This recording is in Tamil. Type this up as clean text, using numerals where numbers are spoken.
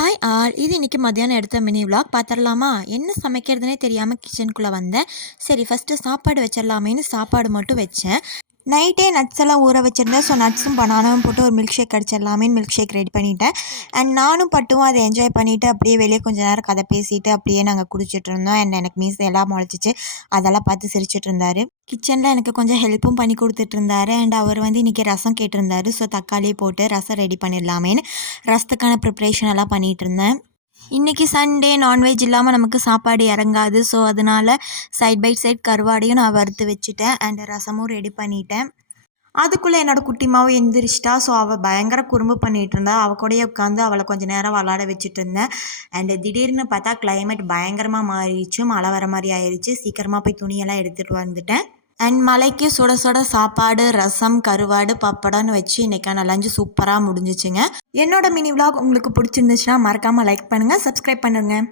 Hi all! இது இன்னைக்கு மத்தியானம் எடுத்த மினி விளாக் பார்த்துரலாமா? என்ன சமைக்கிறதுனே தெரியாம கிச்சனுக்குள்ள வந்தேன். சரி ஃபர்ஸ்ட்டு சாப்பாடு வச்சிரலாமேன்னு சாப்பாடு மட்டும் வச்சேன். நைட்டே நட்ஸ் எல்லாம் ஊற வச்சிருந்தேன். ஸோ நட்ஸும் பனானாவும் போட்டு ஒரு மில்க் ஷேக் அடிச்சிடலாமேன்னு மில்க் ஷேக் ரெடி பண்ணிட்டேன். அண்ட் நானும் பட்டுவும் அதை என்ஜாய் பண்ணிவிட்டு அப்படியே வெளியே கொஞ்ச நேரம் கதை பேசிட்டு அப்படியே நாங்கள் குடிச்சிட்டு இருந்தோம். அண்ட் எனக்கு மீசை எல்லாம் முளைச்சிச்சு. அதெல்லாம் பார்த்து சிரிச்சிட்டு இருந்தாரு. கிச்சனில் எனக்கு கொஞ்சம் ஹெல்ப்பும் பண்ணி கொடுத்துட்டு இருந்தாரு. அண்ட் அவர் வந்து இன்றைக்கி ரசம் கேட்டிருந்தாரு. ஸோ தக்காளி போட்டு ரசம் ரெடி பண்ணிடலாமேன்னு ரசத்துக்கான ப்ரிப்ரேஷன் எல்லாம் பண்ணிகிட்டு இருந்தேன். இன்றைக்கி சண்டே நான்வெஜ் இல்லாமல் நமக்கு சாப்பாடு இறங்காது. ஸோ அதனால் சைட் பை சைட் கருவாடையும் நான் வறுத்து வச்சுட்டேன். அண்ட் ரசமும் ரெடி பண்ணிட்டேன். அதுக்குள்ளே என்னோடய குட்டிமாவும் எந்திரிச்சிட்டா. ஸோ அவள் பயங்கர குறும்பு பண்ணிகிட்டு இருந்தா. அவள் கூடயே உட்காந்து அவளை கொஞ்சம் நேரம் விளாட வச்சுட்டு இருந்தேன். அண்டு திடீர்னு பார்த்தா கிளைமேட் பயங்கரமாக மாறிடுச்சு. மழை வர மாதிரி ஆயிடுச்சு. சீக்கிரமாக போய் துணியெல்லாம் எடுத்துகிட்டு வந்துட்டேன். அண்ட் மலைக்கு சுட சுட சாப்பாடு, ரசம், கருவாடு, பப்படம்னு வச்சு இன்றைக்கான லஞ்சு சூப்பராக முடிஞ்சிச்சுங்க. என்னோட மினி விளாக் உங்களுக்கு பிடிச்சிருந்துச்சுன்னா மறக்காமல் லைக் பண்ணுங்கள், சப்ஸ்கிரைப் பண்ணுங்கள்.